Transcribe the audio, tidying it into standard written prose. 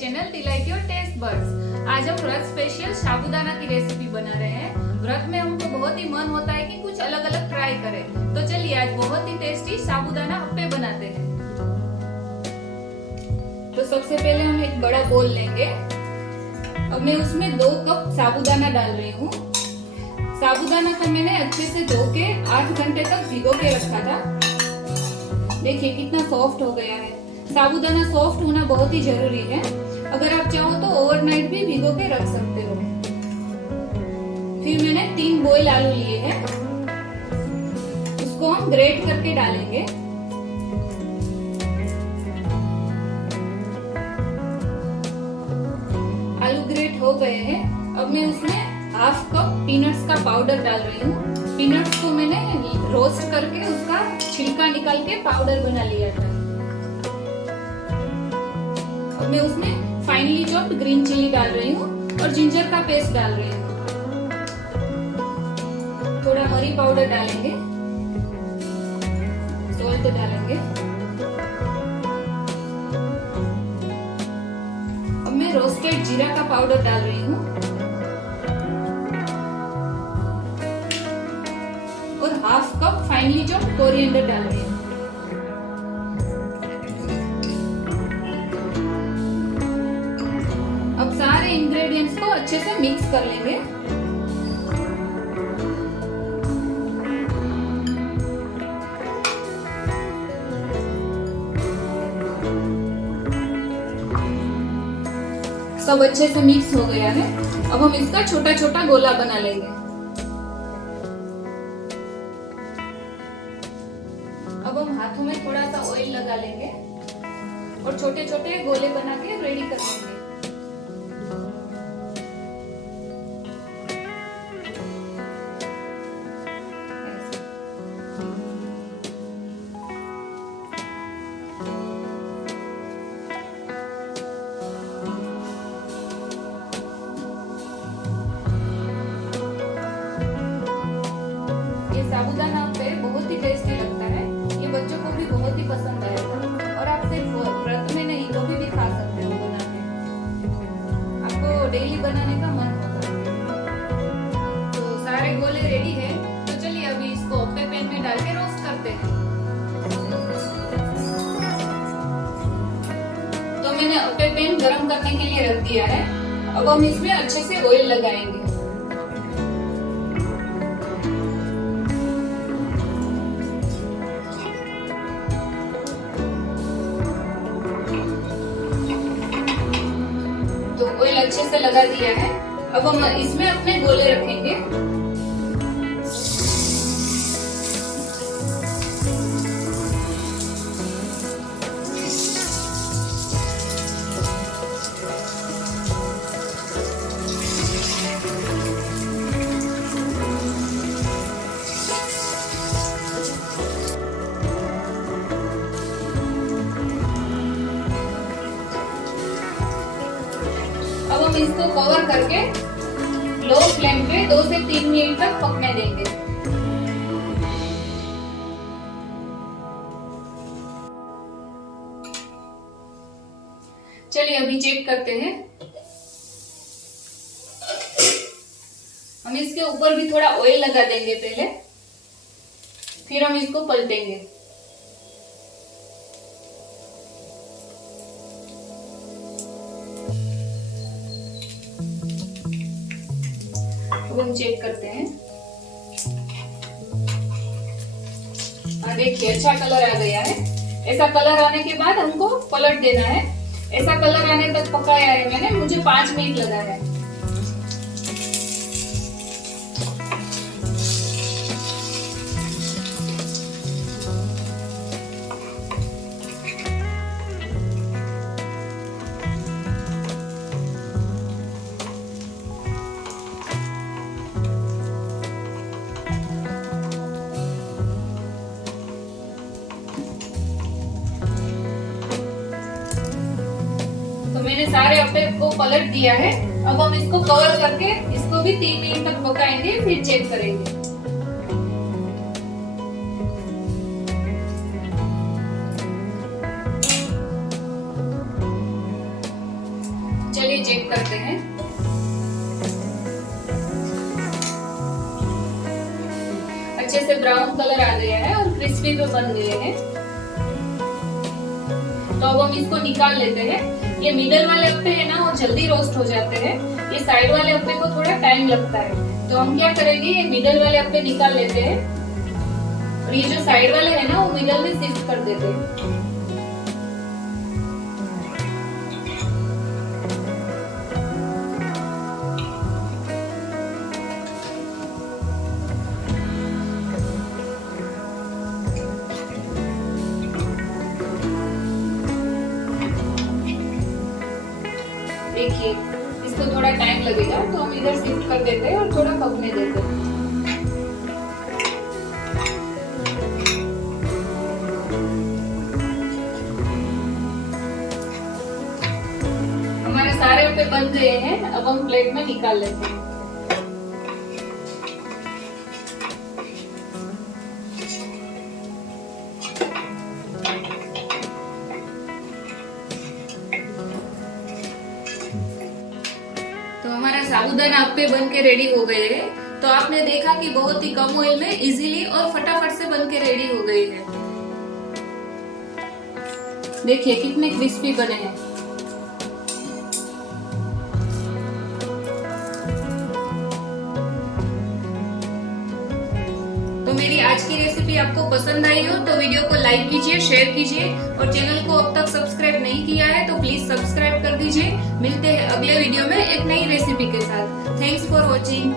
Channel delight your taste buds. आज हम व्रत स्पेशल साबूदाना की रेसिपी बना रहे हैं। व्रत में हमको बहुत ही मन होता है कि कुछ अलग अलग ट्राई करें, तो चलिए आज बहुत ही टेस्टी साबूदाना अप्पे बनाते हैं। तो सबसे पहले हम एक बड़ा बोल लेंगे। अब मैं उसमें 2 कप साबूदाना डाल रही हूँ। साबूदाना को मैंने अच्छे से धो के 8 घंटे तक भिगो के रखा था। देखिए कितना सॉफ्ट हो गया है। साबूदाना सॉफ्ट होना बहुत ही जरूरी है। अगर आप चाहो तो ओवरनाइट भी भिगो के रख सकते हो। फिर मैंने 3 बॉयल आलू लिए हैं, उसको हम ग्रेट करके डालेंगे। आलू ग्रेट हो गए हैं। अब मैं उसमें 1/2 कप पीनट्स का पाउडर डाल रही हूँ। पीनट्स को मैंने रोस्ट करके उसका छिलका निकाल के पाउडर बना लिया था। अब मैं उसमें फाइनली चॉप्ड ग्रीन चिली डाल रही हूँ और जिंजर का पेस्ट डाल रही हूँ। थोड़ा मरी पाउडर डालेंगे, सॉल्ट डालेंगे। अब मैं रोस्टेड जीरा का पाउडर डाल रही हूँ और 1/2 कप फाइनली चॉप्ड कोरिएंडर डाल रही हूँ। अब सारे इंग्रेडिएंट्स को अच्छे से मिक्स कर लेंगे। सब अच्छे से मिक्स हो गया है। अब हम इसका छोटा छोटा गोला बना लेंगे। अब हम हाथों में थोड़ा सा ऑयल लगा लेंगे और छोटे छोटे गोले बना के रेडी कर लेंगे। साबूदाना अप्पे बहुत ही टेस्टी लगता है। ये बच्चों को भी बहुत ही पसंद आएगा और आप सिर्फ व्रत में नहीं, कभी भी खा सकते हो बना के। आपको डेली बनाने का मन होगा। तो सारे गोले रेडी है। तो चलिए अभी इसको अप्पे पैन में डाल के रोस्ट करते हैं। तो मैंने अप्पे पैन गरम करने के लिए रख दिया है। अब हम इसमें अच्छे से ऑयल लगाएंगे। ऑयल अच्छे से लगा दिया है। अब हम इसमें अपने गोले रखेंगे। अब हम इसको कवर करके लो फ्लेम पे 2 से 3 मिनट तक पकने देंगे। चलिए अभी चेक करते हैं। हम इसके ऊपर भी थोड़ा ऑयल लगा देंगे पहले, फिर हम इसको पलटेंगे। हम चेक करते हैं। देखिए अच्छा कलर आ गया है। ऐसा कलर आने के बाद हमको पलट देना है। ऐसा कलर आने तक पकाया है मैंने, मुझे 5 मिनट लगा है। तो मैंने सारे अप्पे को पलट दिया है। अब हम इसको कवर करके इसको भी 3 मिनट तक पकाएंगे, फिर चेक करेंगे। चेक करते हैं। अच्छे से ब्राउन कलर आ गया है और क्रिस्पी भी बन गए हैं। तो अब हम इसको निकाल लेते हैं। ये मिडल वाले अप्पे है ना, वो जल्दी रोस्ट हो जाते हैं। ये साइड वाले अप्पे को थोड़ा टाइम लगता है। तो हम क्या करेंगे, ये मिडल वाले अप्पे निकाल लेते हैं और ये जो साइड वाले है ना, वो मिडल में शिफ्ट कर देते हैं। देखिए, इसको थोड़ा टाइम लगेगा, तो हम इधर शिफ्ट कर देते हैं और थोड़ा पकने देते हैं। हमारे सारे अप्पे बन गए हैं। अब हम प्लेट में निकाल लेते हैं। तो हमारा साबूदाना अप्पे बन के रेडी हो गए हैं। तो आपने देखा कि बहुत ही कम ऑयल में इजीली और फटाफट से बन के रेडी हो गए हैं। देखिए कितने क्रिस्पी बने हैं। तो मेरी आज की रेसिपी आपको पसंद आई हो तो वीडियो को लाइक कीजिए, शेयर कीजिए और चैनल को अब तक सब्सक्राइब नहीं किया है तो प्लीज सब्सक्राइब कर दीजिए। मिलते हैं अगले वीडियो में एक नई रेसिपी के साथ। Thanks for watching.